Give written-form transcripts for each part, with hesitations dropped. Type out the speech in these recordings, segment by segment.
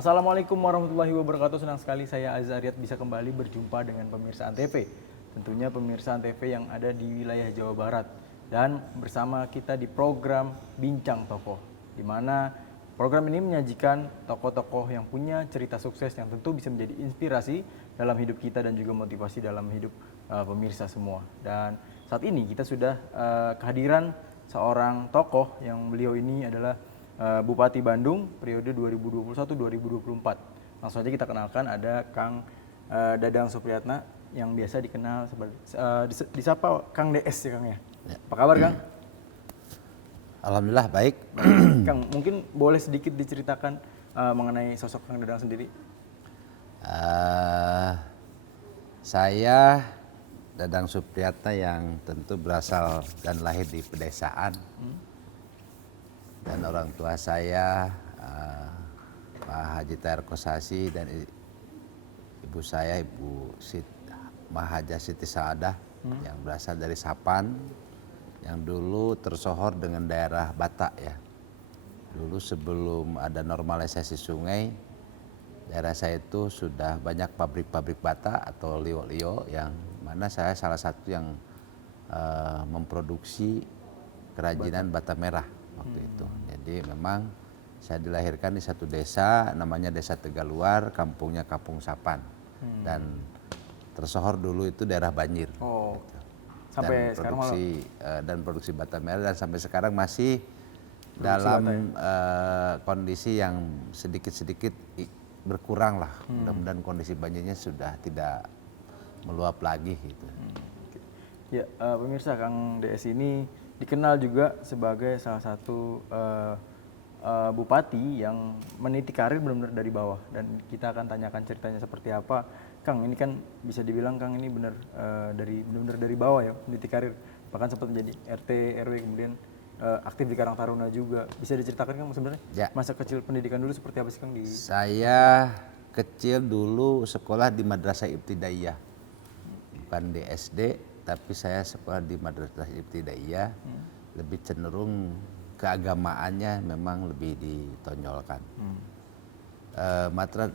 Assalamualaikum warahmatullahi wabarakatuh. Senang sekali saya Azariat bisa kembali berjumpa dengan pemirsa Antv. Tentunya pemirsa Antv yang ada di wilayah Jawa Barat. Dan bersama kita di program Bincang Tokoh, di mana program ini menyajikan tokoh-tokoh yang punya cerita sukses yang tentu bisa menjadi inspirasi dalam hidup kita dan juga motivasi dalam hidup pemirsa semua. Dan saat ini kita sudah kehadiran seorang tokoh yang beliau ini adalah Bupati Bandung periode 2021-2024. Langsung saja kita kenalkan, ada Kang Dadang Supriyatna yang biasa dikenal sebagai disapa Kang DS ya Kang ya. Apa kabar Kang? Alhamdulillah baik. Kang, mungkin boleh sedikit diceritakan mengenai sosok Kang Dadang sendiri? Saya Dadang Supriyatna yang tentu berasal dan lahir di pedesaan. Dan orang tua saya Pak Haji Tahir Kosasi dan ibu saya Ibu Mahaja Siti Saadah yang berasal dari Sapan, yang dulu tersohor dengan daerah Batak ya. Dulu sebelum ada normalisasi sungai, daerah saya itu sudah banyak pabrik-pabrik bata atau lio-lio, yang mana saya salah satu yang memproduksi kerajinan bata merah waktu itu. Jadi memang saya dilahirkan di satu desa namanya Desa Tegaluar, kampungnya Kampung Sapan. Dan tersohor dulu itu daerah banjir. Oh, Gitu. sampai Dan produksi bata merah, dan sampai sekarang masih dalam kondisi yang sedikit-sedikit berkurang lah. Mudah-mudahan kondisi banjirnya sudah tidak meluap lagi gitu. Ya, pemirsa, Kang DS ini dikenal juga sebagai salah satu bupati yang meniti karir benar-benar dari bawah, dan kita akan tanyakan ceritanya seperti apa. Kang, ini kan bisa dibilang Kang ini benar-benar dari bawah ya, meniti karir, bahkan sempat menjadi RT, RW, kemudian aktif di Karang Taruna juga. Bisa diceritakan Kang sebenarnya masa kecil pendidikan dulu seperti apa sih Kang? Saya kecil dulu sekolah di Madrasah Ibtidaiyah, bukan di SD, tapi saya sekolah di Madrasah Ibtidaiyah. Lebih cenderung keagamaannya memang lebih ditonjolkan.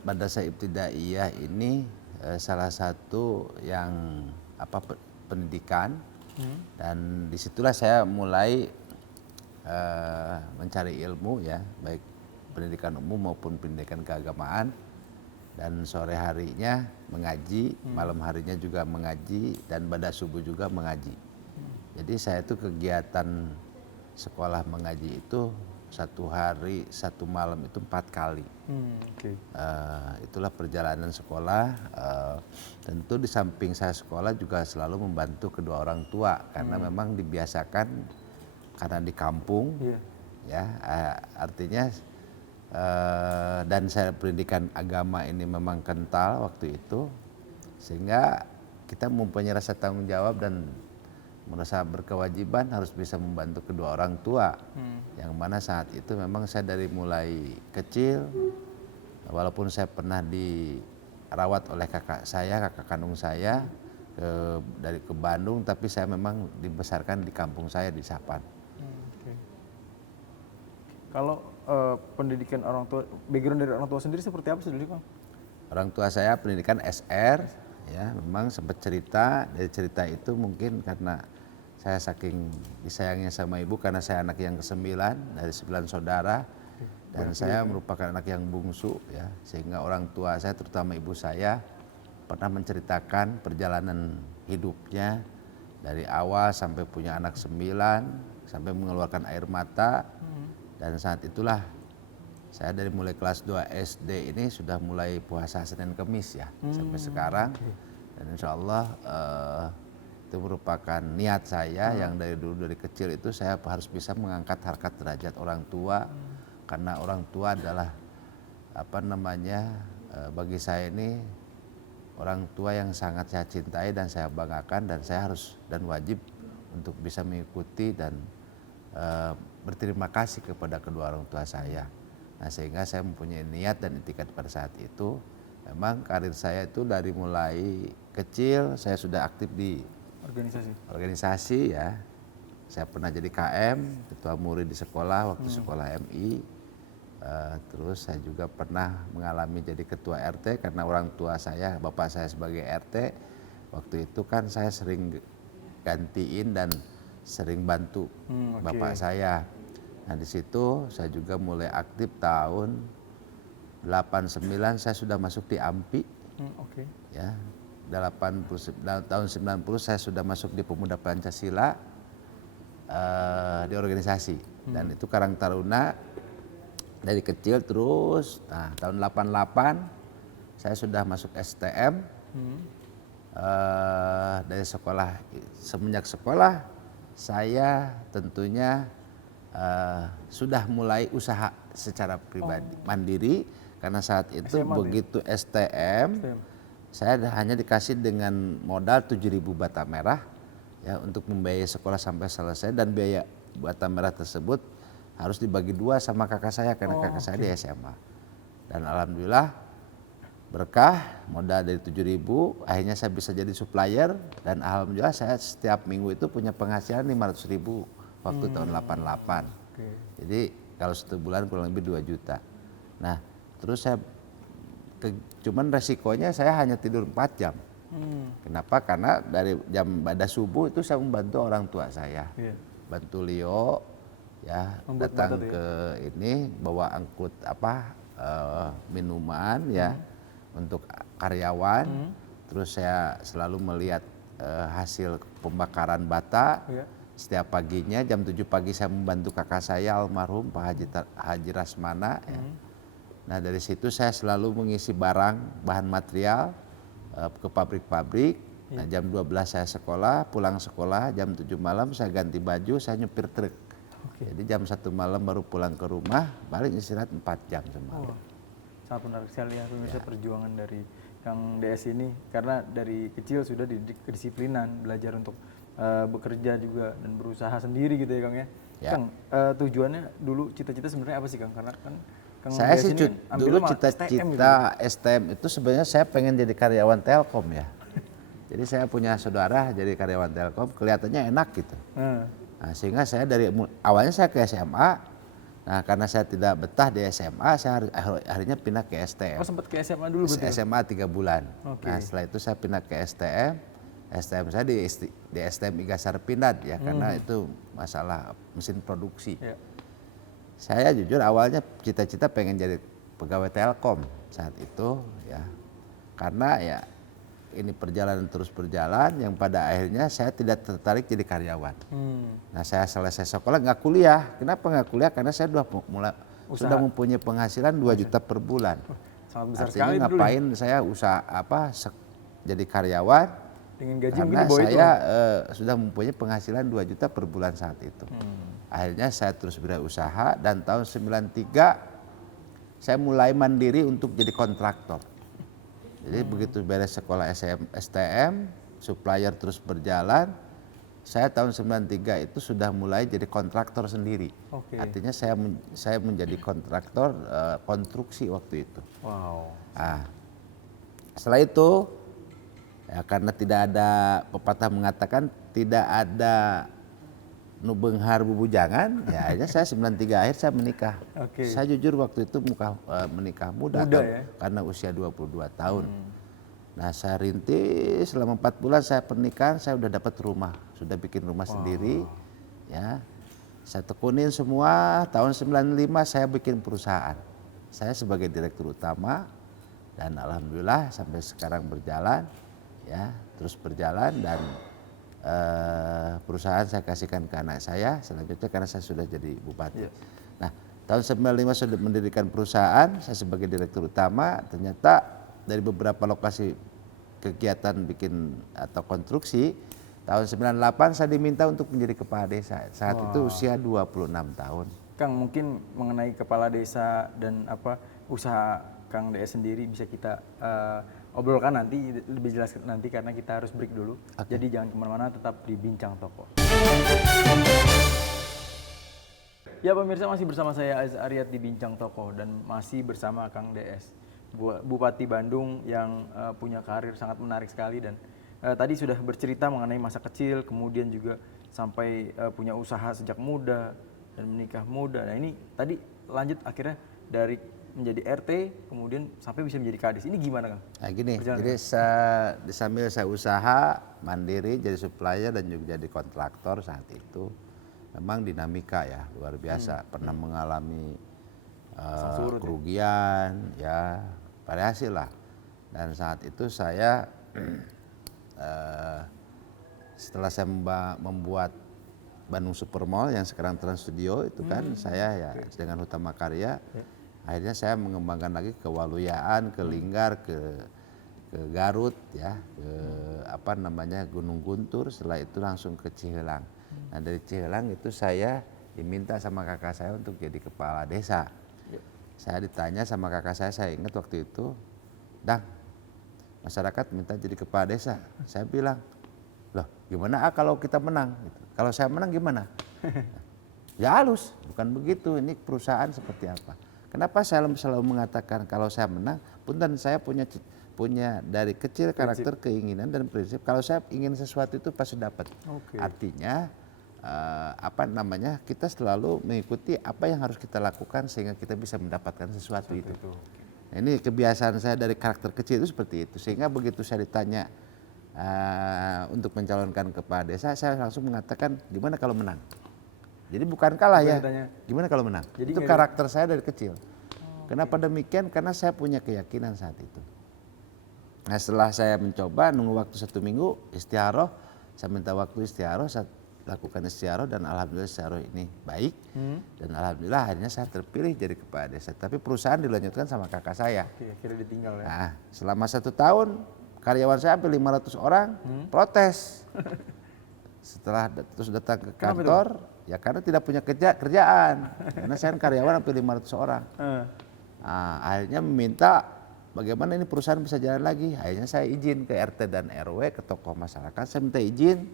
Madrasah Ibtidaiyah ini salah satu yang pendidikan, dan disitulah saya mulai mencari ilmu ya, baik pendidikan umum maupun pendidikan keagamaan. Dan sore harinya mengaji, malam harinya juga mengaji, dan pada subuh juga mengaji. Jadi saya itu kegiatan sekolah mengaji itu satu hari satu malam itu 4 kali. Itulah perjalanan sekolah. Tentu di samping saya sekolah juga selalu membantu kedua orang tua, karena memang dibiasakan karena di kampung, ya artinya dan saya pendidikan agama ini memang kental waktu itu, sehingga kita mempunyai rasa tanggung jawab dan merasa berkewajiban harus bisa membantu kedua orang tua. Yang mana saat itu memang saya dari mulai kecil, walaupun saya pernah dirawat oleh kakak kandung saya ke Bandung, tapi saya memang dibesarkan di kampung saya di Sapan. Kalau pendidikan orang tua, background dari orang tua sendiri seperti apa sih dulu Kang? Orang tua saya pendidikan SR, ya memang sempat cerita, dari cerita itu mungkin karena saya saking disayangnya sama ibu, karena saya anak yang ke-9 dari 9 saudara, dan saya merupakan anak yang bungsu ya, sehingga orang tua saya terutama ibu saya pernah menceritakan perjalanan hidupnya dari awal sampai punya anak 9, sampai mengeluarkan air mata. Dan saat itulah saya dari mulai kelas 2 SD ini sudah mulai puasa Senin Kemis ya, sampai sekarang. Dan insya Allah itu merupakan niat saya yang dari dulu, dari kecil itu saya harus bisa mengangkat harkat derajat orang tua. Karena orang tua adalah bagi saya ini orang tua yang sangat saya cintai dan saya banggakan, dan saya harus dan wajib untuk bisa mengikuti dan berterima kasih kepada kedua orang tua saya. Nah, sehingga saya mempunyai niat dan itikat pada saat itu. Memang karir saya itu dari mulai kecil saya sudah aktif di organisasi ya. Saya pernah jadi KM, ketua murid di sekolah waktu sekolah MI. Terus saya juga pernah mengalami jadi ketua RT karena orang tua saya, bapak saya sebagai RT, waktu itu kan saya sering gantiin dan sering bantu bapak saya. Nah di situ saya juga mulai aktif tahun 89 saya sudah masuk di AMPI. Ya, 80, tahun 90 saya sudah masuk di Pemuda Pancasila di organisasi. Dan itu Karang Taruna dari kecil terus. Nah tahun 88 saya sudah masuk STM. Dari sekolah, semenjak sekolah saya tentunya sudah mulai usaha secara pribadi mandiri karena saat itu SMA begitu STM saya hanya dikasih dengan modal 7.000 bata merah ya untuk membiayai sekolah sampai selesai, dan biaya bata merah tersebut harus dibagi dua sama kakak saya karena kakak saya di SMA. Dan alhamdulillah berkah modal dari 7.000 akhirnya saya bisa jadi supplier, dan alhamdulillah saya setiap minggu itu punya penghasilan 500.000 waktu tahun 88. Jadi kalau satu bulan kurang lebih 2 juta. Nah terus saya cuman resikonya saya hanya tidur 4 jam. Kenapa? Karena dari jam pada subuh itu saya membantu orang tua saya, bantu Leo ya, datang ke ini bawa angkut minuman ya untuk karyawan. Terus saya selalu melihat hasil pembakaran bata. Setiap paginya jam 7 pagi saya membantu kakak saya almarhum Pak Haji Rasmana. Ya. Nah dari situ saya selalu mengisi barang, bahan material ke pabrik-pabrik. Nah jam 12 saya sekolah, pulang sekolah jam 7 malam saya ganti baju, saya nyupir truk. Jadi jam 1 malam baru pulang ke rumah, balik istirahat 4 jam semalam. Sangat menarik sekali ya pemirsa perjuangan dari Kang DS ini, karena dari kecil sudah dididik kedisiplinan, belajar untuk bekerja juga dan berusaha sendiri gitu ya Kang ya. Kang, tujuannya dulu cita-cita sebenarnya apa sih Kang? Karena kan Kang saya DS sih ini dulu ambilnya cita-cita STM itu sebenarnya saya pengen jadi karyawan Telkom ya. Jadi saya punya saudara jadi karyawan Telkom, kelihatannya enak gitu. Nah, sehingga saya dari awalnya saya ke SMA. Nah karena saya tidak betah di SMA, saya akhirnya pindah ke STM. Oh sempat ke SMA dulu betul? SMA 3 bulan. Nah setelah itu saya pindah ke STM. STM saya di STM Igasar Pindad ya, karena itu masalah mesin produksi. Saya jujur awalnya cita-cita pengen jadi pegawai Telkom saat itu ya, karena ya ini perjalanan terus berjalan yang pada akhirnya saya tidak tertarik jadi karyawan. Nah saya selesai sekolah nggak kuliah. Kenapa nggak kuliah? Karena saya sudah mempunyai penghasilan 2 juta per bulan. Sangat besar artinya sekali ngapain dulu. Saya usaha jadi karyawan dengan gaji karena saya sudah mempunyai penghasilan 2 juta per bulan saat itu. Akhirnya saya terus berusaha dan tahun 93 saya mulai mandiri untuk jadi kontraktor. Jadi begitu beres sekolah STM, supplier terus berjalan, saya tahun 93 itu sudah mulai jadi kontraktor sendiri. Artinya saya menjadi kontraktor konstruksi waktu itu. Nah, setelah itu ya karena tidak ada, pepatah mengatakan tidak ada nubenghar bubujangan, ya akhirnya saya 93 akhir saya menikah. Saya jujur waktu itu menikah muda ya? Karena usia 22 tahun. Nah saya rintis selama 4 bulan saya pernikahan, saya udah dapat rumah, sudah bikin rumah sendiri. Ya, saya tekunin semua. Tahun 95 saya bikin perusahaan. Saya sebagai direktur utama dan alhamdulillah sampai sekarang berjalan. Ya, terus berjalan dan perusahaan saya kasihkan ke anak saya selanjutnya karena saya sudah jadi bupati. Nah, tahun 95 sudah mendirikan perusahaan, saya sebagai direktur utama. Ternyata dari beberapa lokasi kegiatan bikin atau konstruksi, tahun 98 saya diminta untuk menjadi kepala desa. Saat itu usia 26 tahun. Kang, mungkin mengenai kepala desa dan usaha Kang DS sendiri bisa kita obrolkan nanti, lebih jelas nanti karena kita harus break dulu. Jadi jangan kemana-mana, tetap di Bincang Toko. Ya pemirsa, masih bersama saya Aziz Aryat di Bincang Toko dan masih bersama Kang DS, Bupati Bandung yang punya karir sangat menarik sekali dan tadi sudah bercerita mengenai masa kecil, kemudian juga sampai punya usaha sejak muda dan menikah muda. Nah ini tadi lanjut akhirnya dari menjadi RT kemudian sampai bisa menjadi kadis. Ini gimana Kang? Nah gini, Berjalan, jadi sambil saya usaha mandiri jadi supplier dan juga jadi kontraktor saat itu, memang dinamika ya luar biasa. Pernah mengalami surut ya? kerugian, ya variasi lah. Dan saat itu saya setelah saya membuat Bandung Supermall yang sekarang Trans Studio itu kan saya ya dengan Utama Karya. Akhirnya saya mengembangkan lagi ke Waluyaan, ke Linggar, ke Garut ya, ke Gunung Guntur. Setelah itu langsung ke Cihelang. Nah dari Cihelang itu saya diminta sama kakak saya untuk jadi kepala desa. Saya ditanya sama kakak saya ingat waktu itu, Dang, masyarakat minta jadi kepala desa. Saya bilang, loh gimana kalau kita menang? Kalau saya menang gimana? Ya halus, bukan begitu. Ini perusahaan seperti apa? Kenapa saya selalu mengatakan kalau saya menang, punten saya punya dari kecil karakter, keinginan dan prinsip. Kalau saya ingin sesuatu itu pasti dapat. Artinya kita selalu mengikuti apa yang harus kita lakukan sehingga kita bisa mendapatkan sesuatu itu. Nah, ini kebiasaan saya dari karakter kecil itu seperti itu. Sehingga begitu saya ditanya untuk mencalonkan kepala desa, saya langsung mengatakan gimana kalau menang. Jadi bukan kalah ya, gimana kalau menang. Jadi itu karakter saya dari kecil. Kenapa demikian? Karena saya punya keyakinan saat itu. Nah setelah saya mencoba nunggu waktu 1 minggu istiaroh, saya minta waktu istiaroh, saya lakukan istiaroh dan alhamdulillah istiaroh ini baik. Dan alhamdulillah akhirnya saya terpilih jadi kepala desa. Tapi perusahaan dilanjutkan sama kakak saya. Akhirnya ditinggal ya. Nah selama 1 tahun karyawan saya hampir 500 orang protes. Setelah terus datang ke kantor, ya karena tidak punya kerjaan. Karena saya karyawan hampir 500 orang. Nah, akhirnya meminta bagaimana ini perusahaan bisa jalan lagi. Akhirnya saya izin ke RT dan RW, ke tokoh masyarakat. Saya minta izin,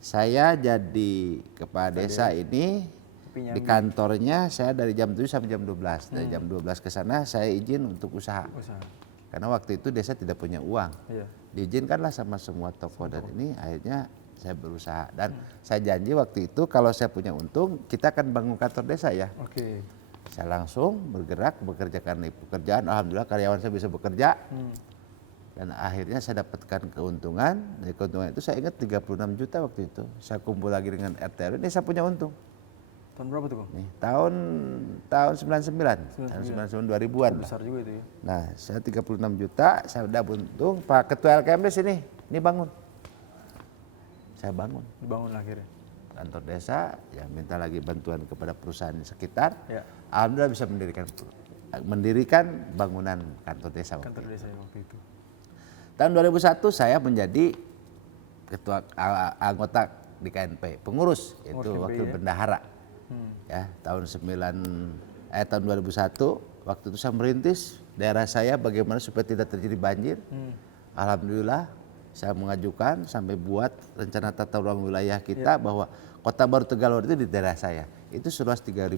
saya jadi kepala desa ini di kantornya saya dari jam 7 sampai jam 12. Dari jam 12 ke sana saya izin untuk usaha. Karena waktu itu desa tidak punya uang. Diizinkanlah sama semua tokoh dan ini akhirnya saya berusaha. Dan saya janji waktu itu kalau saya punya untung kita akan bangun kantor desa ya. Saya langsung bergerak bekerja karena pekerjaan. Alhamdulillah karyawan saya bisa bekerja. Dan akhirnya saya dapatkan keuntungan. Dari keuntungan itu saya ingat 36 juta waktu itu. Saya kumpul lagi dengan RT RW, ini saya punya untung. Tahun berapa tuh Kang? Nih, tahun 99, tahun 99 2000-an. Besar juga itu ya. Nah, saya 36 juta, saya udah untung. Pak Ketua LKMD sini, ini bangun. Saya bangun. Dibangun akhirnya. Kantor desa, ya minta lagi bantuan kepada perusahaan di sekitar. Alhamdulillah bisa mendirikan bangunan kantor desa. Kantor desa waktu itu. Tahun 2001 saya menjadi ketua anggota di KNP, pengurus itu wakil bendahara. Ya, tahun 2001 waktu itu saya merintis daerah saya bagaimana supaya tidak terjadi banjir. Alhamdulillah saya mengajukan sampai buat rencana tata ruang wilayah kita bahwa Kota Baru Tegalwaru itu di daerah saya. Itu seluas 3.500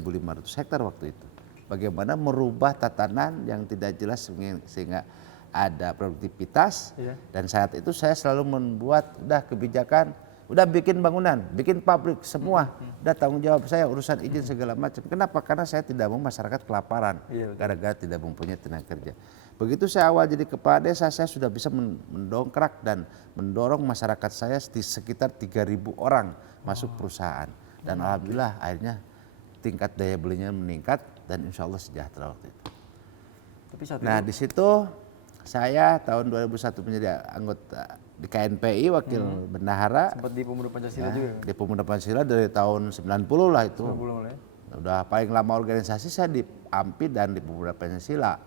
hektar waktu itu. Bagaimana merubah tatanan yang tidak jelas sehingga ada produktivitas. Dan saat itu saya selalu membuat kebijakan, udah bikin bangunan, bikin pabrik semua. Udah tanggung jawab saya urusan izin segala macam. Kenapa? Karena saya tidak mau masyarakat kelaparan gara-gara tidak mempunyai tenaga kerja. Begitu saya awal jadi kepala desa, saya sudah bisa mendongkrak dan mendorong masyarakat saya di sekitar 3.000 orang masuk perusahaan. Dan alhamdulillah akhirnya tingkat daya belinya meningkat dan insya Allah sejahtera waktu itu. Nah di situ saya tahun 2001 menjadi anggota di KNPI wakil bendahara. Sempat di Pemuda Pancasila juga. Di Pemuda Pancasila dari tahun 90 lah itu. 90 lah ya. Udah paling lama organisasi saya di AMPI dan di Pemuda Pancasila.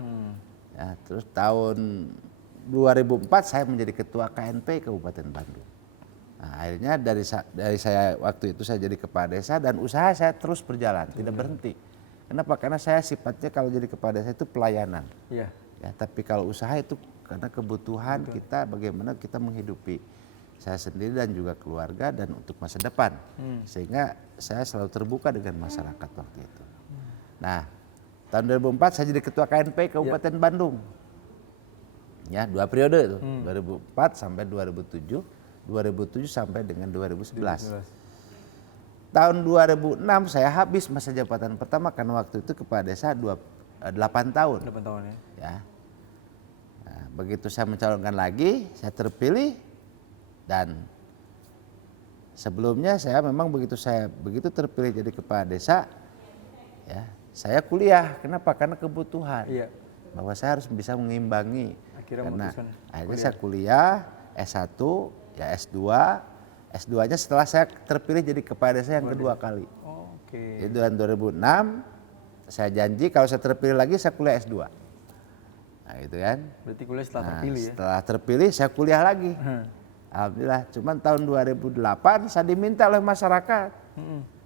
Ya, terus tahun 2004 saya menjadi ketua KNP Kabupaten Bandung. Nah, akhirnya dari saya waktu itu saya jadi kepala desa dan usaha saya terus berjalan, tidak berhenti. Kenapa? Karena saya sifatnya kalau jadi kepala desa itu pelayanan. Ya, tapi kalau usaha itu karena kebutuhan kita bagaimana kita menghidupi saya sendiri dan juga keluarga dan untuk masa depan. Sehingga saya selalu terbuka dengan masyarakat waktu itu. Nah, tahun 2004 saya jadi ketua KNP Kabupaten Bandung. Ya, 2 periode itu. 2004 sampai 2007 sampai dengan 2011. Tahun 2006 saya habis masa jabatan pertama karena waktu itu kepala desa 2 8 tahun. 8 tahun ya. Ya. Nah, begitu saya mencalonkan lagi, saya terpilih, dan sebelumnya saya memang begitu terpilih jadi kepala desa, ya saya kuliah. Kenapa? Karena kebutuhan. Iya. Bahwa saya harus bisa mengimbangi. Akhirnya Karena memutuskan akhirnya saya kuliah S1, ya S2. S2-nya setelah saya terpilih jadi kepala desa yang kedua kali. Oke. Itu tahun 2006, saya janji kalau saya terpilih lagi saya kuliah S2. Nah itu kan. Berarti kuliah setelah Nah, terpilih ya. setelah terpilih saya kuliah lagi. Alhamdulillah. Cuman tahun 2008 saya diminta oleh masyarakat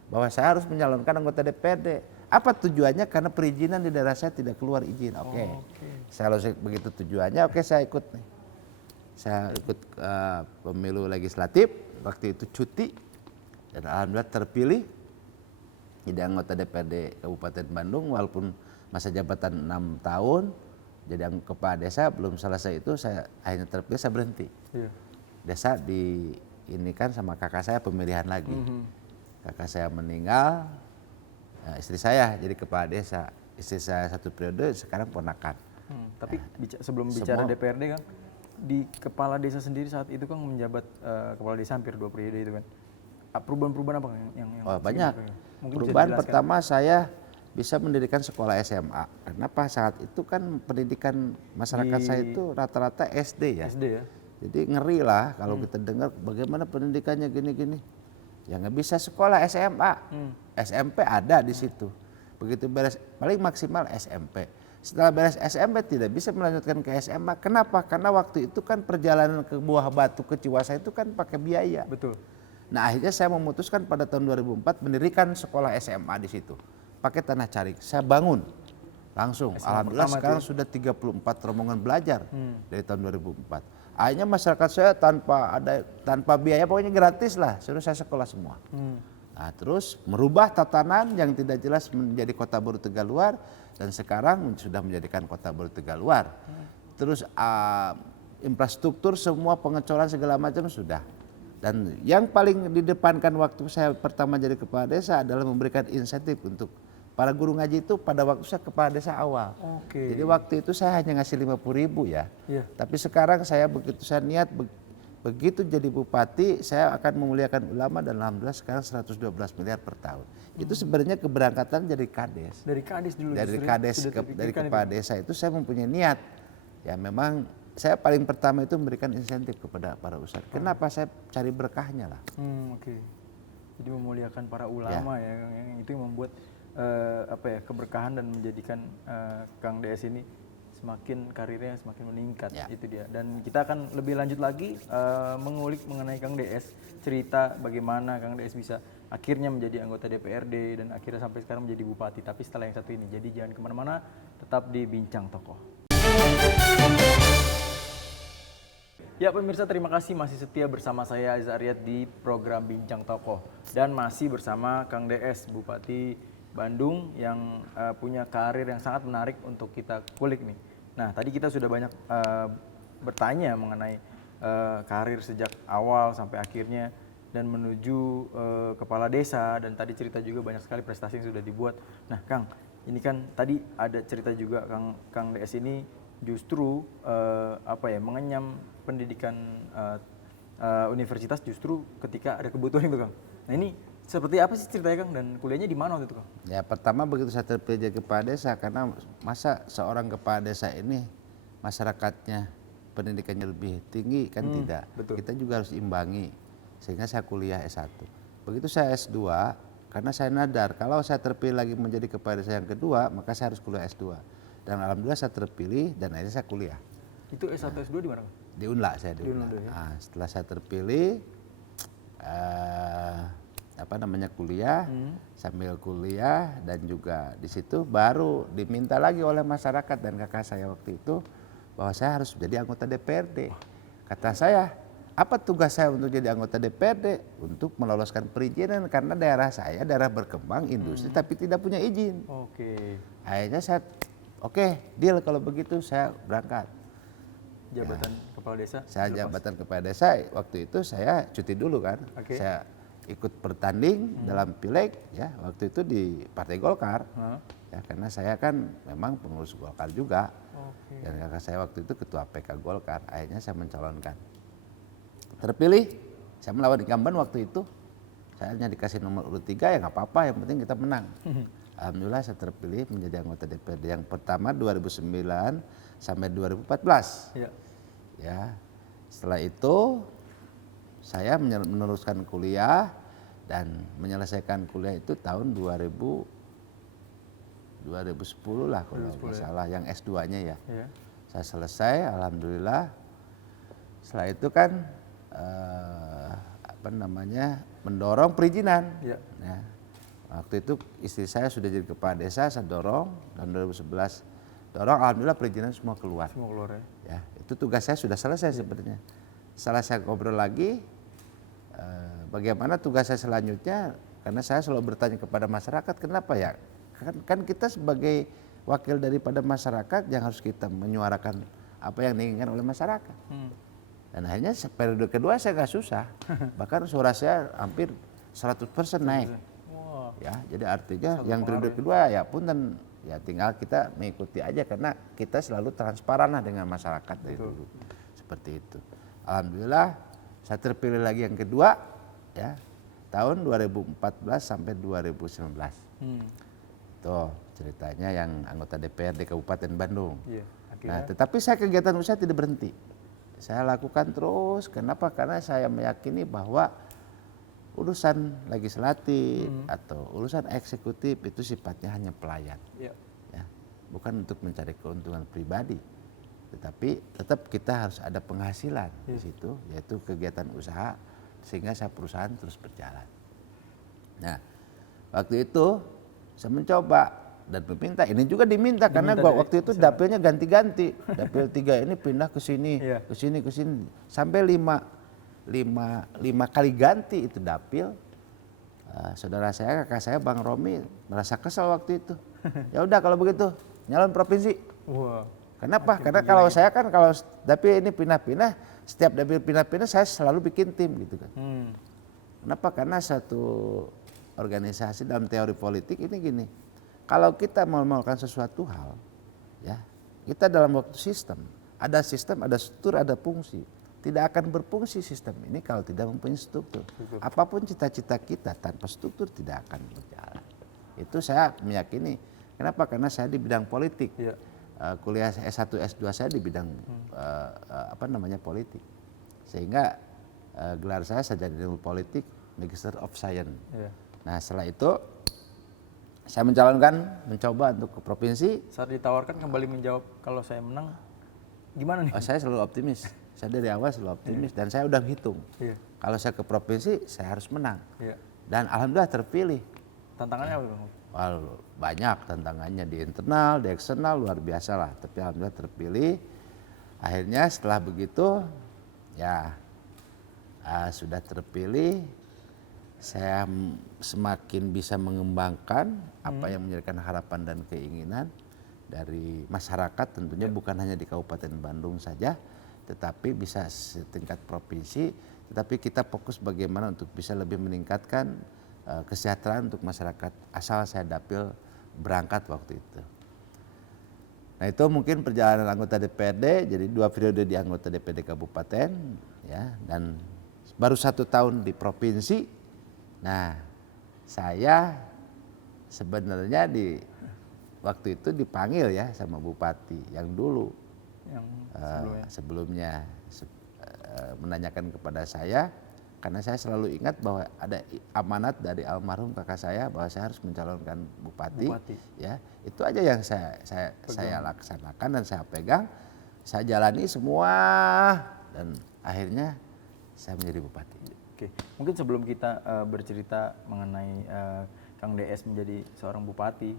bahwa saya harus menyalonkan anggota DPRD. Apa tujuannya? Karena perizinan di daerah saya tidak keluar izin. Oke. Saya begitu tujuannya, oke saya ikut nih. Saya ikut pemilu legislatif, waktu itu cuti, dan alhamdulillah terpilih jadi anggota DPRD Kabupaten Bandung, walaupun masa jabatan 6 tahun, jadi kepala desa belum selesai itu saya akhirnya terpilih, saya berhenti. Iya. Desa diinikan sama kakak saya pemilihan lagi. Kakak saya meninggal, istri saya jadi kepala desa. Istri saya 1 periode, sekarang ponakan. Tapi sebelum bicara DPRD Kang, di kepala desa sendiri saat itu Kang menjabat kepala desa hampir 2 periode itu kan. Perubahan-perubahan apa yang Banyak. Mungkin Perubahan pertama saya bisa mendirikan sekolah SMA. Kenapa? Saat itu kan pendidikan masyarakat saya itu rata-rata SD ya. SD ya. Jadi ngeri lah kalau kita dengar bagaimana pendidikannya gini-gini. Ya nggak bisa sekolah SMA. SMP ada di situ. Begitu beres paling maksimal SMP. Setelah beres SMP tidak bisa melanjutkan ke SMA. Kenapa? Karena waktu itu kan perjalanan ke Buah Batu ke Ciwasa itu kan pakai biaya. Betul. Nah akhirnya saya memutuskan pada tahun 2004 mendirikan sekolah SMA di situ. Pakai tanah carik. Saya bangun langsung. Alhamdulillah sekarang sudah 34 rombongan belajar dari tahun 2004. Akhirnya masyarakat saya tanpa biaya, pokoknya gratis lah, suruh saya sekolah semua. Nah, terus merubah tatanan yang tidak jelas menjadi Kota Baru Tegaluar, dan sekarang sudah menjadikan Kota Baru Tegaluar. Terus infrastruktur semua pengecoran segala macam sudah. Dan yang paling didepankan waktu saya pertama jadi kepala desa adalah memberikan insentif untuk para guru ngaji itu pada waktu saya kepala desa awal. Jadi waktu itu saya hanya ngasih 50.000 ya. Tapi sekarang saya begitu saya niat begitu jadi bupati saya akan memuliakan ulama, dan alhamdulillah sekarang 112 miliar per tahun. Itu sebenarnya keberangkatan dari Kades. Dari Kades dulu. Dari Kades dari kepala desa itu saya mempunyai niat. Ya memang saya paling pertama itu memberikan insentif kepada para ustadz. Kenapa? Saya cari berkahnya lah. Jadi memuliakan para ulama ya, yang itu yang membuat keberkahan dan menjadikan Kang DS ini semakin karirnya semakin meningkat. Itu dia. Dan kita akan lebih lanjut lagi mengulik mengenai Kang DS, cerita bagaimana Kang DS bisa akhirnya menjadi anggota DPRD dan akhirnya sampai sekarang menjadi bupati. Tapi setelah yang satu ini, jadi jangan kemana-mana, tetap di Bincang Tokoh. Ya pemirsa, terima kasih masih setia bersama saya Aziz Aryat di program Bincang Tokoh, dan masih bersama Kang DS, Bupati Bandung yang punya karir yang sangat menarik untuk kita kulik nih. Nah tadi kita sudah banyak bertanya mengenai karir sejak awal sampai akhirnya dan menuju kepala desa, dan tadi cerita juga banyak sekali prestasi yang sudah dibuat. Nah Kang, ini kan tadi ada cerita juga Kang DS ini justru mengenyam pendidikan universitas justru ketika ada kebutuhan itu Kang. Nah ini seperti apa sih ceritanya Kang, dan kuliahnya di mana waktu itu Kang? Ya pertama begitu saya terpilih jadi kepala desa, karena masa seorang kepala desa ini masyarakatnya pendidikannya lebih tinggi kan tidak. Betul. Kita juga harus imbangi, sehingga saya kuliah S1. Begitu saya S2, karena saya nadar kalau saya terpilih lagi menjadi kepala desa yang kedua, maka saya harus kuliah S2. Dan alhamdulillah saya terpilih dan akhirnya saya kuliah. Itu S1 S2 di mana? Di Unla, saya di Unla. Nah, setelah saya terpilih kuliah, sambil kuliah dan juga di situ baru diminta lagi oleh masyarakat dan kakak saya waktu itu bahwa saya harus menjadi anggota DPRD. Kata saya, apa tugas saya untuk jadi anggota DPRD? Untuk meloloskan perizinan, karena daerah saya daerah berkembang industri tapi tidak punya izin. Akhirnya saya deal kalau begitu, saya berangkat. Jabatan kepala desa? Saya jabatan kepala desa, waktu itu saya cuti dulu kan. Saya ikut bertanding dalam pileg ya, waktu itu di Partai Golkar. ya karena saya kan memang pengurus Golkar juga. Oke. Dan kakak saya waktu itu ketua PK Golkar, akhirnya saya mencalonkan. Terpilih, saya melawan incumbent waktu itu. Saya hanya dikasih nomor urut 3, ya nggak apa-apa, yang penting kita menang. Alhamdulillah saya terpilih menjadi anggota DPRD yang pertama 2009 sampai 2014. Ya. Ya, setelah itu saya meneruskan kuliah dan menyelesaikan kuliah itu tahun 2010 lah kalau nggak salah, yang S2-nya ya. Ya. Saya selesai, alhamdulillah. Setelah itu kan mendorong perizinan. Ya. Ya. Waktu itu istri saya sudah jadi kepala desa, saya dorong, tahun 2011 dorong, alhamdulillah perizinan semua keluar. Semua keluar ya. Ya, itu tugas saya sudah selesai sebenarnya. Setelah saya ngobrol lagi, bagaimana tugas saya selanjutnya, karena saya selalu bertanya kepada masyarakat, kenapa ya? Kan kita sebagai wakil daripada masyarakat yang harus kita menyuarakan apa yang diinginkan oleh masyarakat. Dan akhirnya periode kedua saya nggak susah, bahkan suara saya hampir 100% naik. Wah. Ya, jadi artinya yang periode kedua ya punten, ya tinggal kita mengikuti aja karena kita selalu transparan lah dengan masyarakat dari dulu. Seperti itu. Alhamdulillah saya terpilih lagi yang kedua ya tahun 2014 sampai 2019. Tuh ceritanya yang anggota DPRD Kabupaten Bandung. Iya. Nah, tetapi saya kegiatan usaha tidak berhenti. Saya lakukan terus. Kenapa? Karena saya meyakini bahwa urusan legislatif atau urusan eksekutif itu sifatnya hanya pelayan. Ya. Ya, bukan untuk mencari keuntungan pribadi. Tetapi tetap kita harus ada penghasilan di situ, yaitu kegiatan usaha sehingga saya perusahaan terus berjalan. Nah, waktu itu saya mencoba dan meminta, ini juga diminta karena waktu itu dapilnya ganti-ganti. Dapil 3 ini pindah ke sini, ke sini, ke sini sampai 5 kali ganti itu dapil. Saudara saya, kakak saya Bang Romi merasa kesal waktu itu. Ya udah kalau begitu nyalon provinsi. Wah. Kenapa? Karena kalau saya kan kalau dapil ini pindah-pindah, setiap dapil pindah-pindah saya selalu bikin tim gitu kan. Kenapa? Karena satu organisasi dalam teori politik ini gini. Kalau kita mau melakukan sesuatu hal, ya kita dalam waktu sistem, ada struktur, ada fungsi. Tidak akan berfungsi sistem ini kalau tidak mempunyai struktur. Apapun cita-cita kita tanpa struktur tidak akan berjalan. Itu saya meyakini. Kenapa? Karena saya di bidang politik. Ya. Kuliah S1, S2 saya di bidang politik. Sehingga gelar saya sarjana ilmu politik, Magister of Science. Ya. Nah, setelah itu saya mencoba untuk ke provinsi. Saat ditawarkan kembali menjawab kalau saya menang, gimana nih? Saya selalu optimis. Saya dari awal selalu optimis dan saya udah hitung. Kalau saya ke provinsi, saya harus menang. Dan alhamdulillah terpilih. Tantangannya apa, Bang? Wah, banyak tantangannya di internal, di eksternal, luar biasa lah. Tapi alhamdulillah terpilih. Akhirnya setelah begitu, ya sudah terpilih, saya semakin bisa mengembangkan apa yang menjadikan harapan dan keinginan dari masyarakat, tentunya bukan hanya di Kabupaten Bandung saja, tetapi bisa setingkat provinsi, tetapi kita fokus bagaimana untuk bisa lebih meningkatkan kesejahteraan untuk masyarakat asal saya dapil berangkat waktu itu. Nah, itu mungkin perjalanan anggota DPRD, jadi 2 periode di anggota DPRD Kabupaten, ya, dan baru 1 tahun di provinsi. Nah, saya sebenarnya waktu itu dipanggil ya sama Bupati yang dulu, Yang sebelumnya menanyakan kepada saya, karena saya selalu ingat bahwa ada amanat dari almarhum kakak saya bahwa saya harus mencalonkan bupati. Ya, itu aja yang saya laksanakan dan saya pegang, saya jalani semua dan akhirnya saya menjadi bupati. Oke, mungkin sebelum kita bercerita mengenai Kang DS menjadi seorang bupati,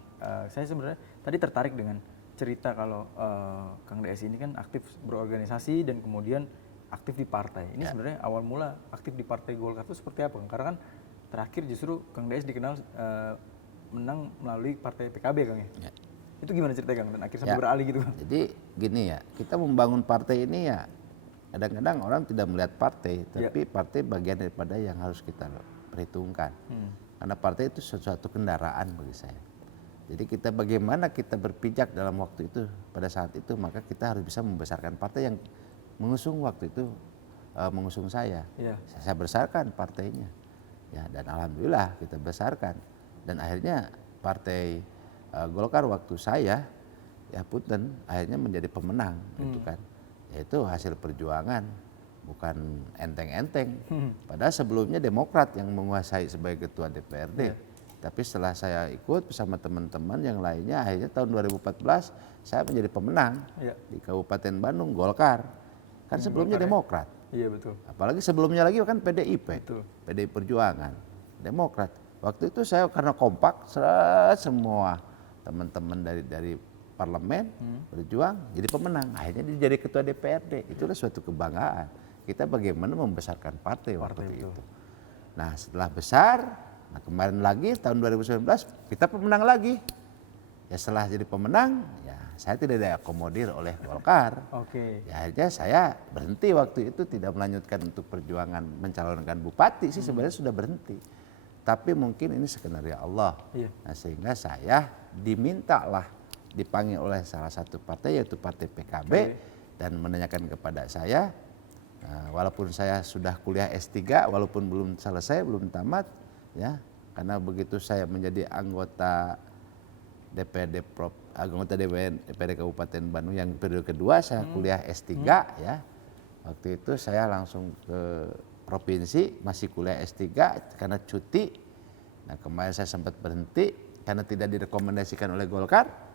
saya sebenarnya tadi tertarik dengan cerita kalau Kang DS ini kan aktif berorganisasi dan kemudian aktif di partai. Ini sebenarnya awal mula aktif di Partai Golkar itu seperti apa, Kang? Karena kan terakhir justru Kang DS dikenal menang melalui Partai PKB, Kang ya. Itu gimana ceritanya, Kang? Dan akhirnya sampai beralih gitu, Kang? Jadi gini ya, kita membangun partai ini ya kadang-kadang orang tidak melihat partai, tapi partai bagian daripada yang harus kita perhitungkan. Karena partai itu sesuatu kendaraan bagi saya. Jadi kita bagaimana kita berpijak dalam waktu itu pada saat itu, maka kita harus bisa membesarkan partai yang mengusung waktu itu mengusung saya. Iya. Saya besarkan partainya. Ya, dan alhamdulillah kita besarkan. Dan akhirnya partai Golkar waktu saya ya punten akhirnya menjadi pemenang gitu kan. Yaitu hasil perjuangan, bukan enteng-enteng. Padahal sebelumnya Demokrat yang menguasai sebagai ketua DPRD. Iya. Tapi setelah saya ikut bersama teman-teman yang lainnya, akhirnya tahun 2014 saya menjadi pemenang di Kabupaten Bandung, Golkar. Kan sebelumnya Demokrat. Iya betul. Apalagi sebelumnya lagi kan PDIP, Betul. PDI Perjuangan, Demokrat. Waktu itu saya karena kompak, semua teman-teman dari parlemen berjuang jadi pemenang. Akhirnya dia jadi ketua DPRD. Itulah suatu kebanggaan. Kita bagaimana membesarkan partai waktu itu. Nah setelah besar, nah kemarin lagi tahun 2019 kita pemenang lagi. Ya setelah jadi pemenang, ya saya tidak diakomodir oleh Golkar. Oke. Ya akhirnya saya berhenti waktu itu, tidak melanjutkan untuk perjuangan mencalonkan bupati sih sebenarnya sudah berhenti. Tapi mungkin ini skenario Allah. Iya. Nah, sehingga saya dimintalah dipanggil oleh salah satu partai yaitu Partai PKB dan menanyakan kepada saya, walaupun saya sudah kuliah S3, walaupun belum selesai, belum tamat, ya karena begitu saya menjadi anggota DPRD Kabupaten Bandung yang periode kedua saya kuliah S3 ya. Waktu itu saya langsung ke provinsi masih kuliah S3 karena cuti. Nah, kemarin saya sempat berhenti karena tidak direkomendasikan oleh Golkar.